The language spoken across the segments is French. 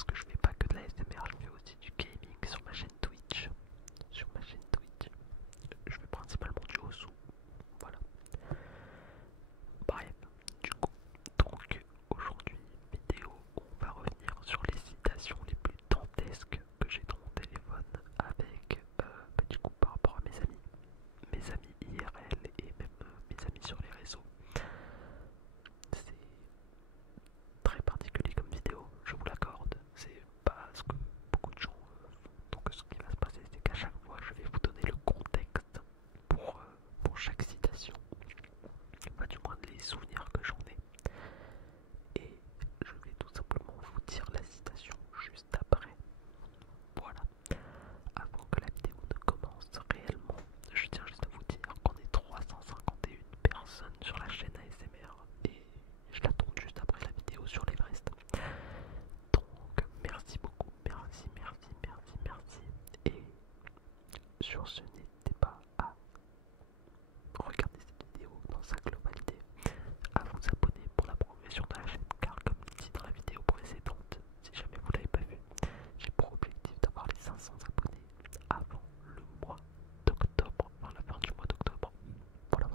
parce que je fais pas que de la SMR, je fais aussi du gaming sur ma chaîne Twitch. Sur ma chaîne Twitch, je fais principalement du Osu. Voilà. Bref, du coup, donc aujourd'hui, vidéo où on va revenir sur les citations les plus dantesques que j'ai dans mon téléphone avec, du coup, par rapport à mes amis IRL et même mes amis sur les réseaux. C'est très particulier comme vidéo, je vous l'accorde. C'est pas ce que beaucoup de gens font. Donc ce qui va se passer, c'est qu'à chaque fois, je vais vous donner le contexte pour chaque citation. Enfin, du moins les souvenirs que j'en ai. Et je vais tout simplement vous dire la citation juste après. Voilà. Avant que la vidéo ne commence réellement, je tiens juste à vous dire qu'on est 351 personnes sur la chaîne ASMR et je la tourne juste après la vidéo sur l'Everest. Donc merci beaucoup, merci. Et sur ce, n'hésitez pas à regarder cette vidéo dans sa globalité, à vous abonner pour la progression de la chaîne, car comme dit dans la vidéo précédente, si jamais vous l'avez pas vu, j'ai pour objectif d'avoir les 500 abonnés avant le mois d'octobre, enfin la fin du mois d'octobre. Voilà.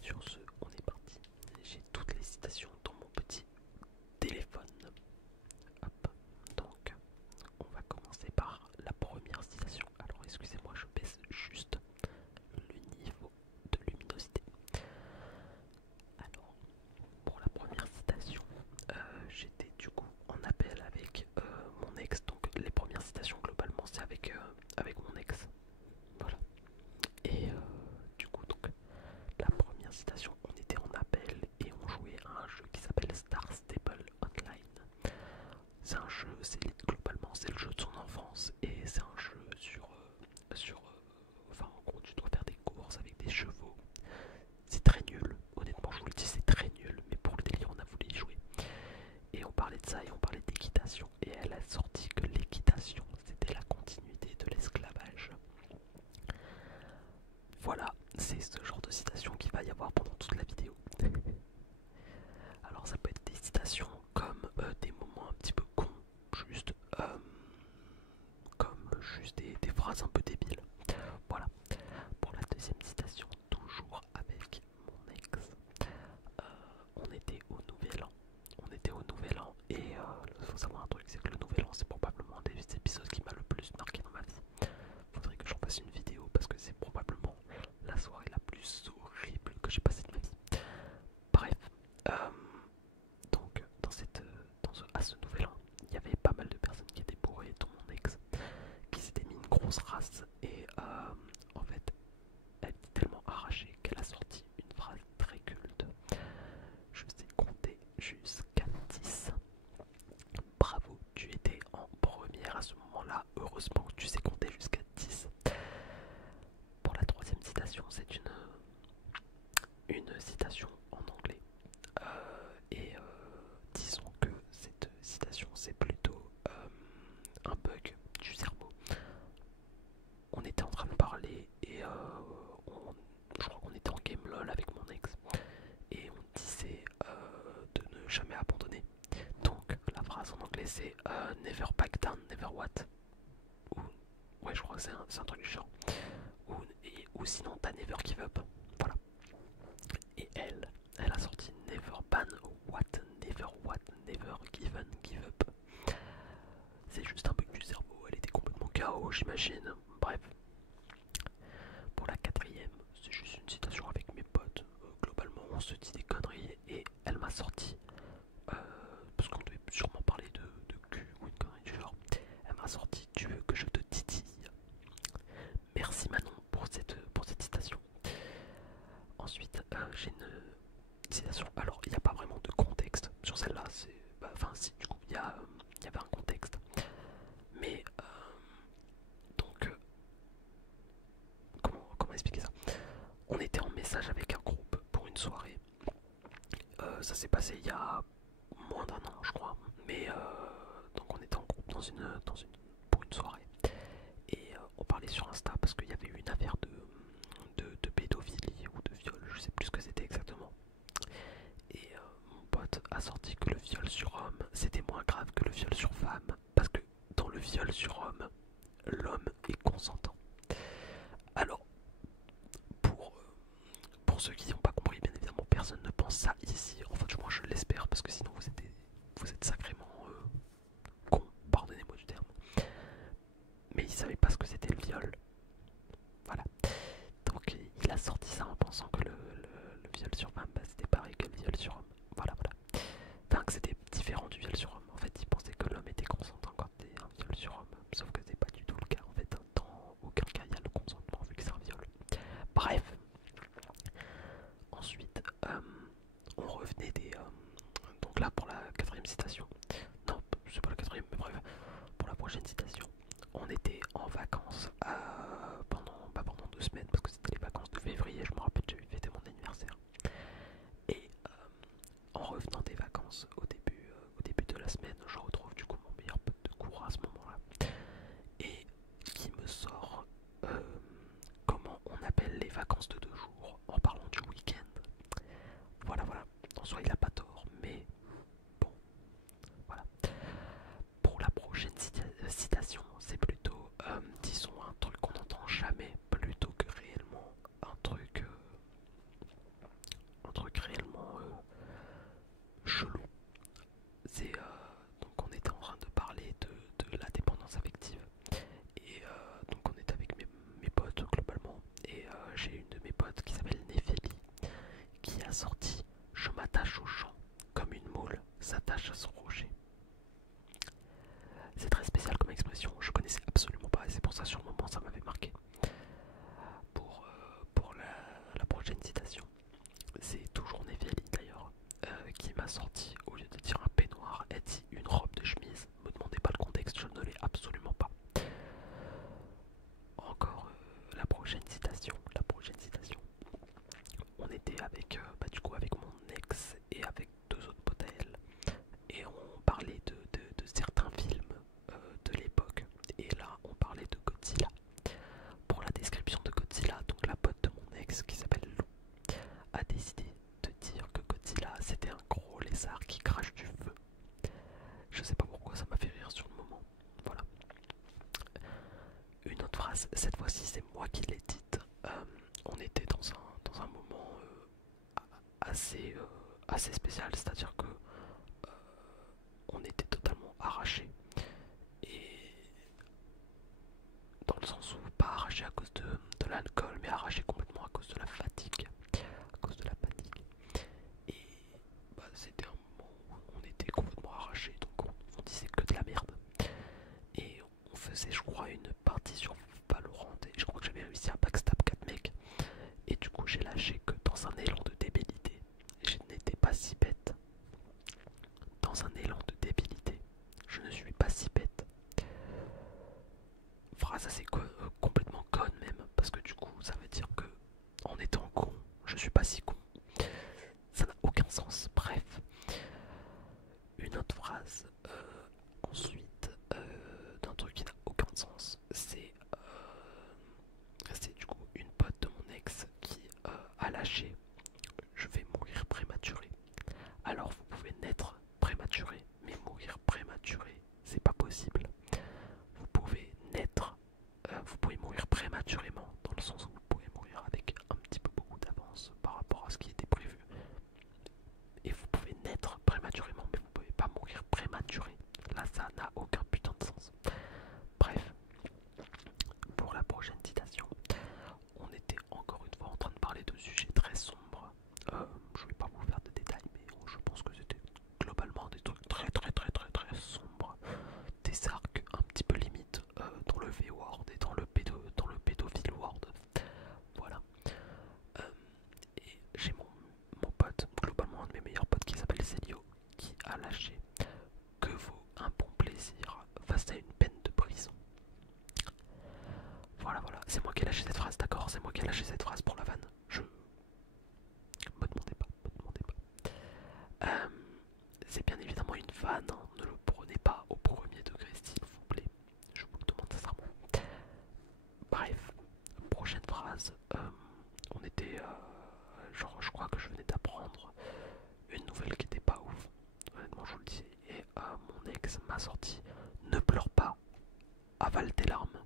Sur ce, on est parti. J'ai toutes les citations dans mon petit téléphone. Hop. Donc, on va commencer par la première citation. Alors, excusez-moi, je baisse juste le niveau de luminosité. Alors, pour la première citation, j'étais du coup en appel avec mon ex. Donc, les premières citations, globalement, c'est avec mon ex. Voilà. Et du coup, donc, la première citation, on était en appel et on jouait à un jeu qui s'appelle Star Stable Online. C'est un jeu, globalement c'est le jeu de son enfance et c'est un jeu enfin en gros tu dois faire des courses avec des chevaux. C'est très nul, honnêtement je vous le dis c'est très nul, mais pour le délire on a voulu y jouer. Et on parlait de ça et on parlait d'équitation et elle a sorti que l'équitation c'était la continuité de l'esclavage. Voilà, c'est ce genre de citation qu'il va y avoir pendant toute la vidéo. Alors ça peut être des citations comme des moments un petit peu cons, juste comme juste des phrases un peu débiles. Voilà. Pour la deuxième citation, toujours avec mon ex, on était au Nouvel An. On était au Nouvel An et il faut savoir un truc, c'est que le Nouvel An c'est probablement un des épisodes qui m'a le plus marqué dans ma vie. Faudrait que j'en fasse une vidéo parce que c'est probablement la soirée la plus horrible que j'ai passée de ma vie. Bref, donc à ce Nouvel An, il y avait pas mal de personnes qui étaient bourrées, dont mon ex, qui s'était mis une grosse race et en fait, elle était tellement arrachée qu'elle a sorti une phrase très culte. Je sais compter jusqu'à 10. Bravo, tu étais en première à ce moment-là. Heureusement que tu sais compter jusqu'à 10. Pour la troisième citation, c'est une citation en anglais. Et disons que cette citation, c'est plutôt un bug du cerveau. On était en train de parler et je crois qu'on était en game lol avec mon ex et on disait de ne jamais abandonner. Donc la phrase en anglais c'est never back down, never what. Ou ouais je crois que c'est un truc du genre. Ou sinon t'as never give up. Voilà. Et elle a sorti never ban what, never give up. C'est juste un bug du cerveau, elle était complètement KO j'imagine. Bref. Pour la quatrième, c'est juste une citation avec mes potes. Globalement on se dit des conneries et elle m'a sorti, parce qu'on devait sûrement parler de cul ou une connerie du genre. Elle m'a sorti tu veux que je te titille. Merci Manon pour cette citation. Ensuite j'ai une citation, alors il n'y a pas vraiment de contexte sur celle-là, enfin si du coup il y avait un contexte. Mais donc comment expliquer ça? On était en message avec un groupe pour une soirée. Ça s'est passé il y a moins d'un an je crois. Mais donc on était en groupe pour une soirée. Et on parlait sur Insta parce qu'il y avait eu une affaire de pédophilie ou de viol, je sais plus ce que c'était exactement. Et mon pote a sorti que le viol sur homme, c'était moins grave que le viol sur femme, parce que dans le viol sur homme, l'homme est consentant. Alors, pour, pour ceux qui n'ont pas compris, bien évidemment, personne ne pense ça ici. En fait, moi je l'espère, parce que sinon vous êtes sacrément con, pardonnez-moi du terme. Mais il savait pas ce que c'était le viol. Voilà. Donc il a sorti ça en pensant que le viol sur femme, bah, c'était pareil que le viol sur homme. Voilà, voilà. Enfin, que c'était différent du viol sur homme. En fait, il pensait que l'homme était consentant quand c'était un viol sur homme. Sauf que c'est pas du tout le cas. En fait, dans aucun cas, il y a le consentement vu que c'est un viol. Bref. Ensuite, on revenait des... donc là, pour la quatrième citation. Non, c'est pas la quatrième, mais bref. Pour la prochaine citation. On était en vacances pendant 2 semaines, parce que c'était les vacances de février, je me rappelle, j'avais fêté mon anniversaire. Et en revenant des vacances au début de la semaine, je retrouve du coup mon meilleur pote de cours à ce moment-là. Et qui me sort comment on appelle les vacances de 2 jours en parlant du week-end. Voilà, voilà. En soi, il a pas tort, mais bon, voilà. Pour la prochaine citation, c'est plutôt, disons, un truc qu'on n'entend jamais, plutôt que réellement un truc réellement chelou. C'est donc on était en train de parler de la dépendance affective et donc on était avec mes potes globalement et j'ai une de mes potes qui s'appelle Néphélie qui a sorti «Je m'attache au champ comme une moule s'attache à son rocher». C'est très spécial comme expression, je connaissais absolument pas et c'est pour ça sur le moment ça m'avait marqué. Pour la prochaine citation, c'est toujours Néphélie d'ailleurs qui m'a sorti, au lieu de dire un peignoir, elle dit une robe de chemise. Me demandez pas le contexte, je ne l'ai absolument pas. Encore la prochaine citation. On était avec du coup avec mon ex et avec 2 autres potes à elle et on parlait de certains films de l'époque et là on parlait de Godzilla. Pour la description de Godzilla, donc la pote de mon ex qui s'appelle Lou a décidé de dire que Godzilla c'était un gros lézard qui crache du feu. Je sais pas pourquoi ça m'a fait rire sur le moment. Voilà. Une autre phrase, cette fois-ci c'est moi qui l'ai dite. On était dans un moment assez spécial, c'est-à-dire que on était totalement arrachés. Et dans le sens où pas arraché à cause de l'alcool, mais arraché complètement à cause de la fatigue. À cause de la fatigue. Et bah, c'était un moment où on était complètement arrachés, donc on disait que de la merde. Et on faisait, je crois, une partie sur Valorant, et je crois que j'avais réussi à backstab 4 mecs. Et du coup, j'ai lâché que dans un élan de débilité, je n'étais pas si bête. Dans un élan de débilité, je ne suis pas si bête. Phrase assez complètement conne même, parce que du coup ça veut dire que en étant con, je suis pas si con. Ça n'a aucun sens. Bref. Une autre phrase ensuite d'un truc qui n'a aucun sens, c'est du coup une pote de mon ex qui a lâché «Je vais mourir prématuré». Alors vous pouvez naître prématuré, mais mourir prématuré, c'est pas possible. Vous pouvez naître, vous pouvez mourir prématurément, dans le sens où vous pouvez mourir avec un petit peu beaucoup d'avance par rapport à ce qui était prévu. Et vous pouvez naître prématurément, mais vous pouvez pas mourir prématuré. Là, ça n'a aucun putain de sens. Bref, pour la prochaine citation, on était encore une fois en train de parler de sujets très sombres. Je vais pas vous faire de détails, mais je pense que c'était globalement des trucs très sombres. Des arcs un petit peu limite dans le V-word et dans le pédophile word. Voilà. Et j'ai mon pote, globalement un de mes meilleurs potes qui s'appelle Célio, qui a lâché «Que vaut un bon plaisir face à une peine de prison». Voilà, voilà, c'est moi qui ai lâché cette phrase, d'accord? C'est moi qui ai lâché cette phrase pour la vanne. Me demandez pas, me demandez pas. C'est bien évidemment une vanne, hein. Ne le prenez pas au premier degré s'il vous plaît. Je vous le demande sincèrement. Bref, prochaine phrase. On était genre, je crois que je venais d'apprendre une nouvelle qui était pas ouf. Honnêtement, je vous le m'a sorti: ne pleure pas, avale tes larmes.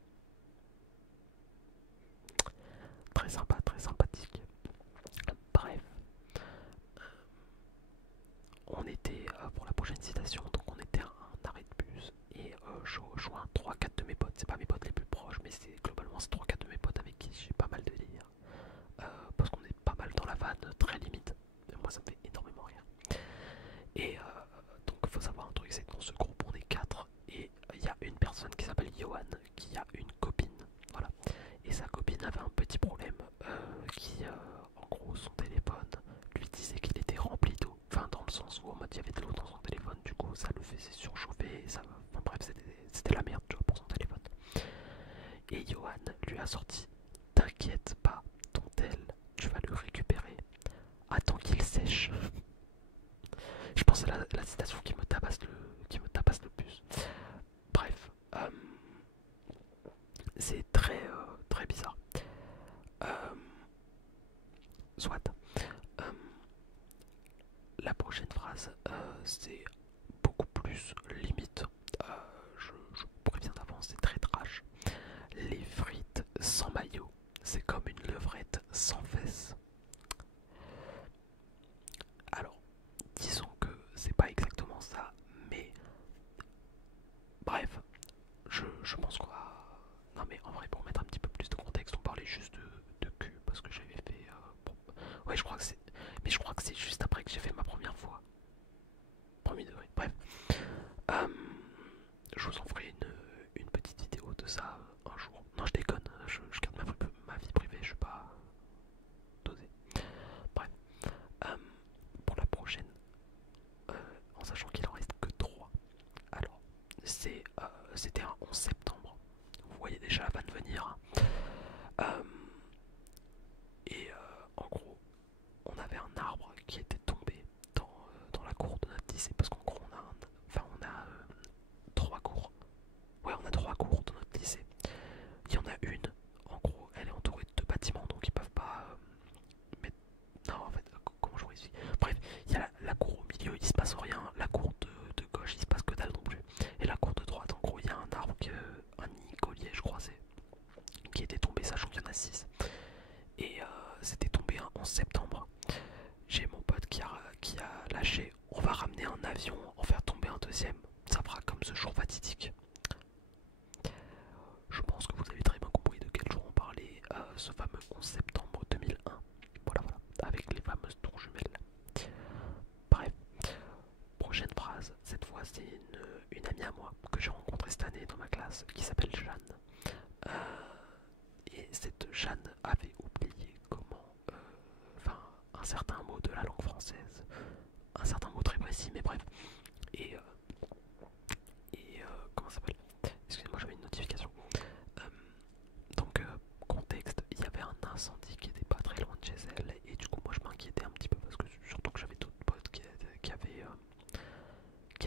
Très sympa, très sympathique. Bref, on était pour la prochaine citation, donc on était à un arrêt de bus et je rejoins 3-4 de mes potes. C'est pas mes potes les plus proches, mais c'est globalement c'est 3-4 de mes potes avec qui j'ai pas mal de délire. Parce qu'on est pas mal dans la vanne, très limite. Et moi ça me fait énormément rire. Et donc il faut savoir un truc, c'est que dans ce groupe on est 4 et il y a une personne qui s'appelle Johan qui a une copine. Voilà. Et sa copine avait un petit problème qui, en gros, son téléphone lui disait qu'il était rempli d'eau. Enfin, dans le sens où en mode il y avait de l'eau dans son téléphone, du coup ça le faisait surchauffer. Ça, enfin bref, c'était la merde, tu vois, pour son téléphone. Et Johan lui a sorti: t'inquiète pas, ton tel, tu vas le récupérer. Attends qu'il sèche. Je pense à la citation qui me tabasse le plus. Bref, c'est très bizarre. Soit. Euh, la prochaine phrase, c'est beaucoup plus limite. Je vous préviens d'avance, c'est très trash. Les frites sans maillot, c'est comme une levrette sans fesses. Alors, disons que c'est pas exactement ça, mais bref, je pense qu'on va. Non, mais en vrai, pour mettre un petit peu plus de contexte, on parlait juste de cul parce que j'avais fait. Ouais, je crois que c'est. Mais je crois que c'est juste après que j'ai fait ma première fois. Premier degré. Bref. Euh, je vous en ferai une petite vidéo de ça un jour. Non, je déconne. Je garde ma vie privée. Je suis pas dosé. Bref. Euh, pour la prochaine, en sachant qu'il en reste que 3. Alors, c'était un 11 septembre. Vous voyez déjà la vanne venir. Euh, et en gros, on avait un arbre qui était tombé dans la cour de notre lycée. Parce qu'en gros, on a 3 cours. Ouais, on a 3 cours dans notre lycée. Il y en a une, en gros, elle est entourée de 2 bâtiments, donc ils peuvent pas mettre. Non, en fait, comment je vous explique. Bref, il y a la cour au milieu, il se passe rien. La cour de gauche, il se passe que dalle non plus. Et la cour de droite, en gros, il y a un arbre, un nicolier, je crois, qui était tombé, sachant qu'il y en a 6. Et c'était tombé un 11 septembre. J'ai mon pote qui a lâché: on va ramener un avion, en faire tomber un deuxième. Ça fera comme ce jour fatidique. Je pense que vous avez très bien compris de quel jour on parlait, ce fameux 11 septembre 2001. Voilà, avec les fameuses tours jumelles. Bref, prochaine phrase. Cette fois, c'est une amie à moi que j'ai rencontrée cette année dans ma classe qui s'appelle Jeanne. Et cette Jeanne avait oublié comment. Enfin, un certain mot de la langue française. Un certain mot très précis, mais bref. Et. Comment ça s'appelle? Excusez-moi, j'avais une notification. Donc, contexte, il y avait un incendie qui était pas très loin de chez elle, et du coup moi je m'inquiétais un petit peu parce que surtout que j'avais d'autres potes qui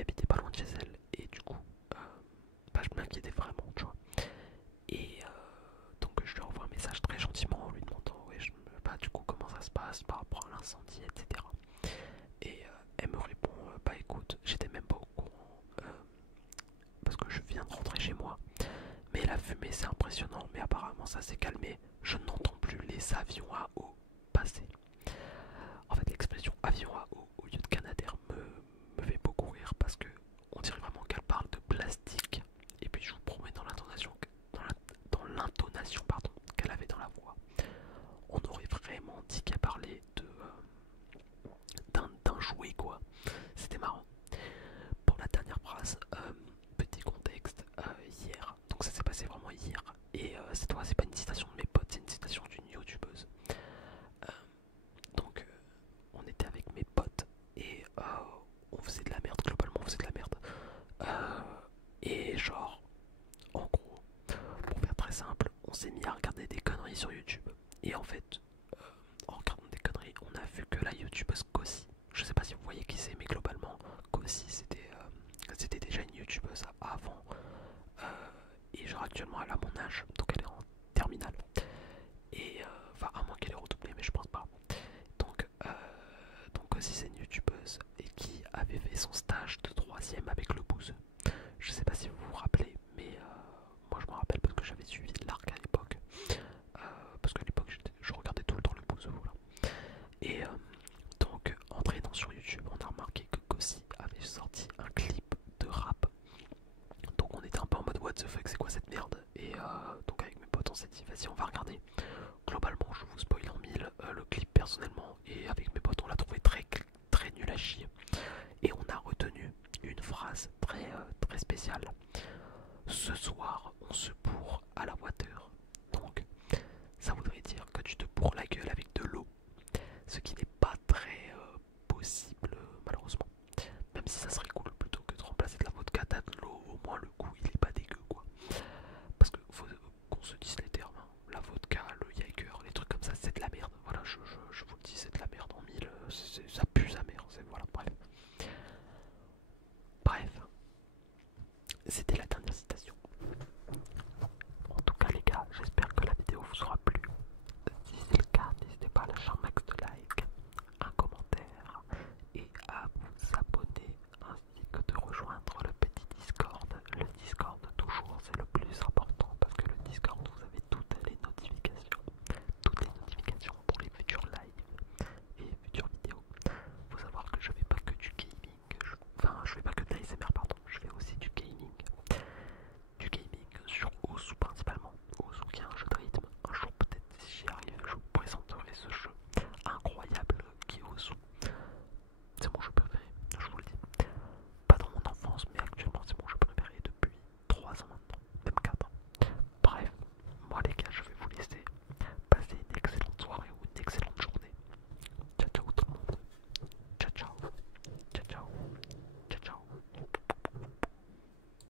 habitaient pas loin de chez elle, et du coup bah, je m'inquiétais vraiment, tu vois. Et donc je lui envoie un message très gentiment en lui demandant ouais, bah, du coup comment ça se passe par rapport à l'incendie, etc. Et elle me répond bah écoute, j'étais même pas au courant parce que je viens de rentrer chez moi. Mais la fumée c'est impressionnant, mais apparemment ça s'est calmé. Je n'entends plus les avions à eau passer. En fait l'expression avion à eau au lieu de Canadair me fait beaucoup rire parce que on dirait vraiment qu'elle parle de plastique. Et puis je vous promets dans l'intonation pardon, qu'elle avait dans la voix, on aurait vraiment dit qu'elle parlait d'un jouet quoi. C'était marrant. Pour la dernière phrase, petit contexte, hier, donc ça s'est passé vraiment hier, et cette fois c'est pas une citation de mes potes, c'est une citation d'une youtubeuse. Donc on était avec mes potes et on faisait de la merde, globalement on faisait de la merde. Et genre, en gros, pour faire très simple, on s'est mis à regarder des conneries sur YouTube. Et en fait, en regardant des conneries, on a vu que la youtubeuse Kossi, je sais pas si vous voyez qui c'est, mais globalement, Kossi c'était déjà une youtubeuse avant. Et genre actuellement elle a mon âge, donc elle est en terminale. Et enfin à moins qu'elle ait redoublé, mais je pense pas. Donc aussi c'est une youtubeuse et qui avait fait son stage de 3ème avec le bouseux. vas-y, on va regarder. Globalement, je vous spoil en mille. Le clip, personnellement, et avec mes potes, on l'a trouvé très nul à chier. Et on a retenu une phrase très spéciale. Ce soir, on se bourre à la water. Donc, ça voudrait dire que tu te bourres la gueule avec de l'eau. Ce qui n'est pas très possible, malheureusement. Même si ça serait cool, plutôt que de remplacer de la vodka, t'as de l'eau, au moins le goût il est pas dégueu quoi. Parce que faut qu'on se dise les termes, hein. La vodka, le Jaeger, les trucs comme ça, c'est de la merde. Voilà, je vous le dis, c'est de la merde en mille, ça pue sa mère, voilà, bref. Bref, c'était